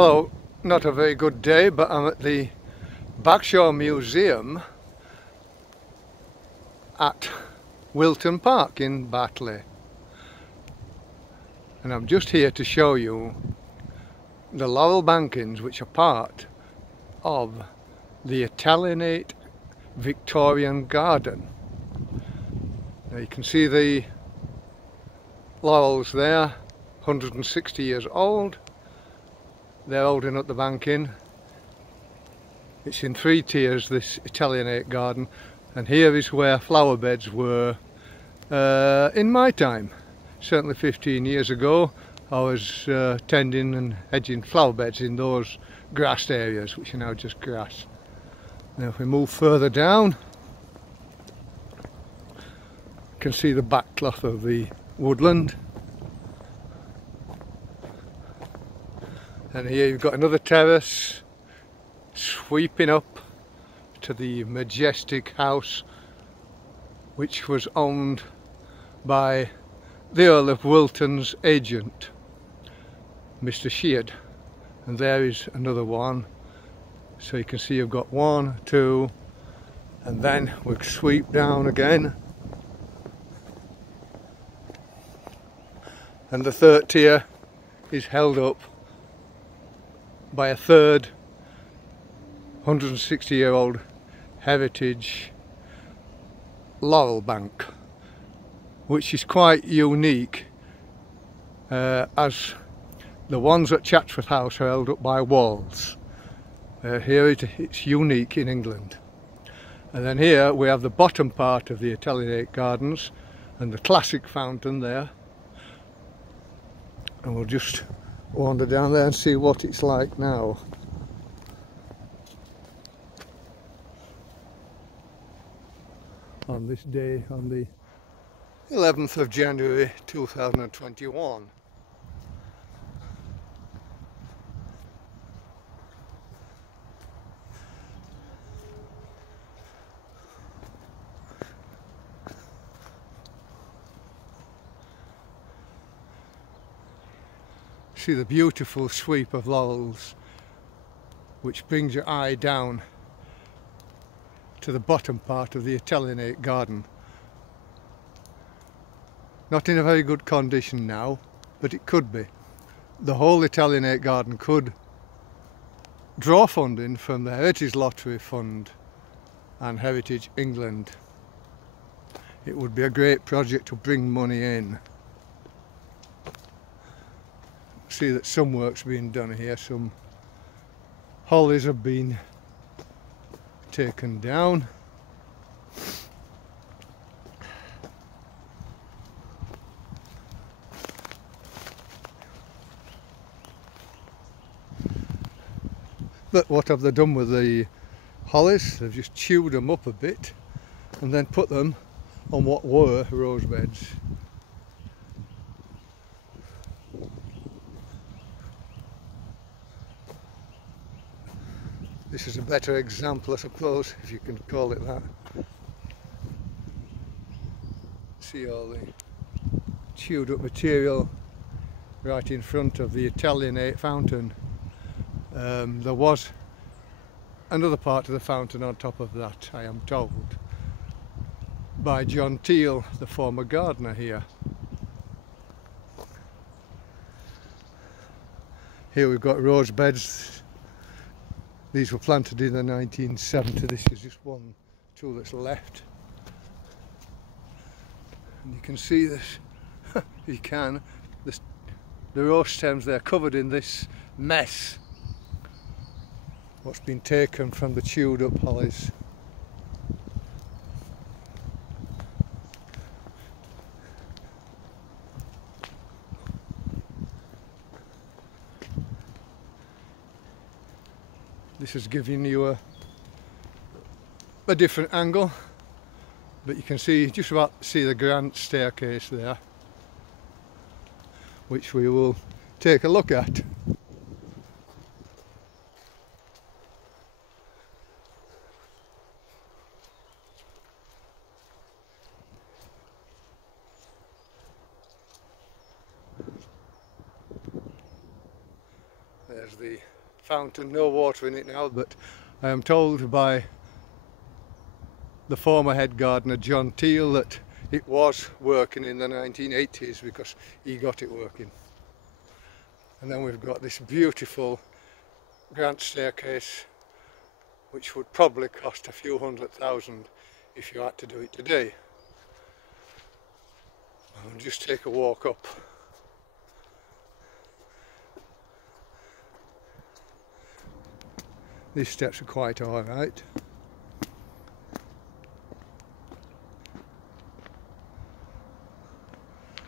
Hello, not a very good day, but I'm at the Bagshore Museum at Wilton Park in Batley, and I'm just here to show you the laurel bankings which are part of the Italianate Victorian garden. Now you can see the laurels there, 160 years old. They're holding up the banking. It's in 3 tiers, this Italianate garden, and here is where flower beds were in my time. Certainly 15 years ago I was tending and hedging flower beds in those grassed areas which are now just grass. Now if we move further down, you can see the backcloth of the woodland. And here you've got another terrace sweeping up to the majestic house which was owned by the Earl of Wilton's agent, Mr. Sheard. And there is another one. So you can see you've got 1, 2, and then we sweep down again. And the 3rd tier is held up by a 3rd 160-year-old heritage laurel bank, which is quite unique, as the ones at Chatsworth House are held up by walls. Here it's unique in England. And then here we have the bottom part of the Italianate gardens and the classic fountain there, and we'll just wander down there and see what it's like now. On this day, on the 11th of January 2021. See the beautiful sweep of laurels which brings your eye down to the bottom part of the Italianate garden. Not in a very good condition now, but it could be. The whole Italianate garden could draw funding from the Heritage Lottery Fund and Heritage England. It would be a great project to bring money in. See that some work's been done here. Some hollies have been taken down. But what have they done with the hollies? They've just chewed them up a bit and then put them on what were rose beds. This is a better example, I suppose, if you can call it that. See all the chewed up material right in front of the Italianate fountain. There was another part of the fountain on top of that, I am told, by John Teal, the former gardener here. Here we've got rose beds. These were planted in the 1970s. This is just 1, 2 that's left. And you can see this, you can, the rose stems, they're covered in this mess. What's been taken from the chewed up hollies. This is giving you a different angle, but you can see, just about see the grand staircase there, which we will take a look at. There's the fountain, no water in it now, but I am told by the former head gardener John Teal that it was working in the 1980s because he got it working. And then we've got this beautiful grand staircase which would probably cost a few $100,000 if you had to do it today. I'll just take a walk up. These steps are quite alright.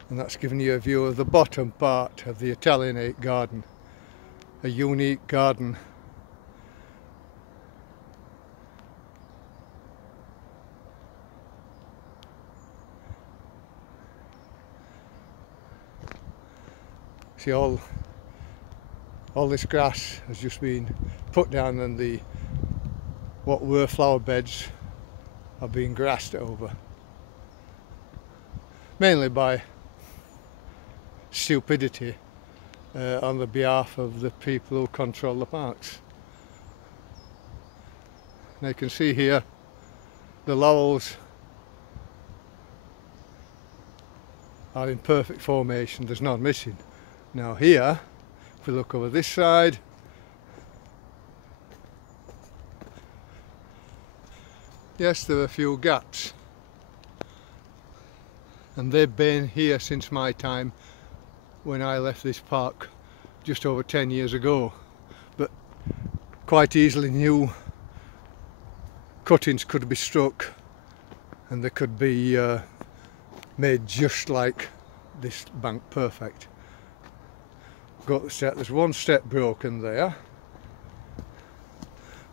And that's giving you a view of the bottom part of the Italianate garden. A unique garden. See, all this grass has just been put down and what were flower beds are being grassed over. Mainly by stupidity on the behalf of the people who control the parks. Now you can see here the laurels are in perfect formation, there's none missing. Now here, if we look over this side, yes, there are a few gaps, and they've been here since my time when I left this park just over 10 years ago, but quite easily new cuttings could be struck and they could be made just like this bank perfect. Got the step, there's one step broken there,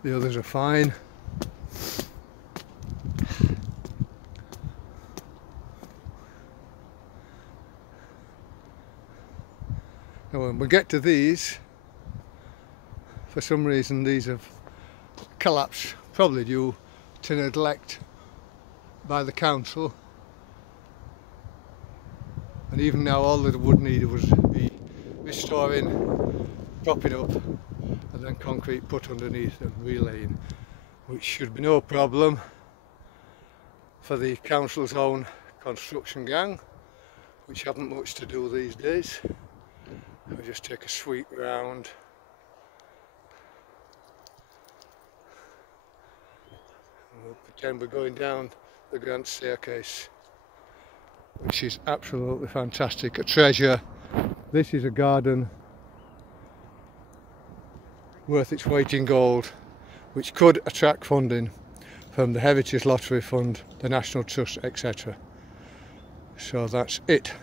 the others are fine. Now when we get to these, for some reason these have collapsed, probably due to neglect by the council, and even now all that would need was be restoring, propping up, and then concrete put underneath and relaying, which should be no problem for the council's own construction gang, which haven't much to do these days. I'll just take a sweep round. And we'll pretend we're going down the grand staircase, which is absolutely fantastic, a treasure. This is a garden worth its weight in gold, which could attract funding from the Heritage Lottery Fund, the National Trust, etc. So that's it.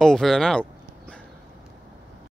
Over and out.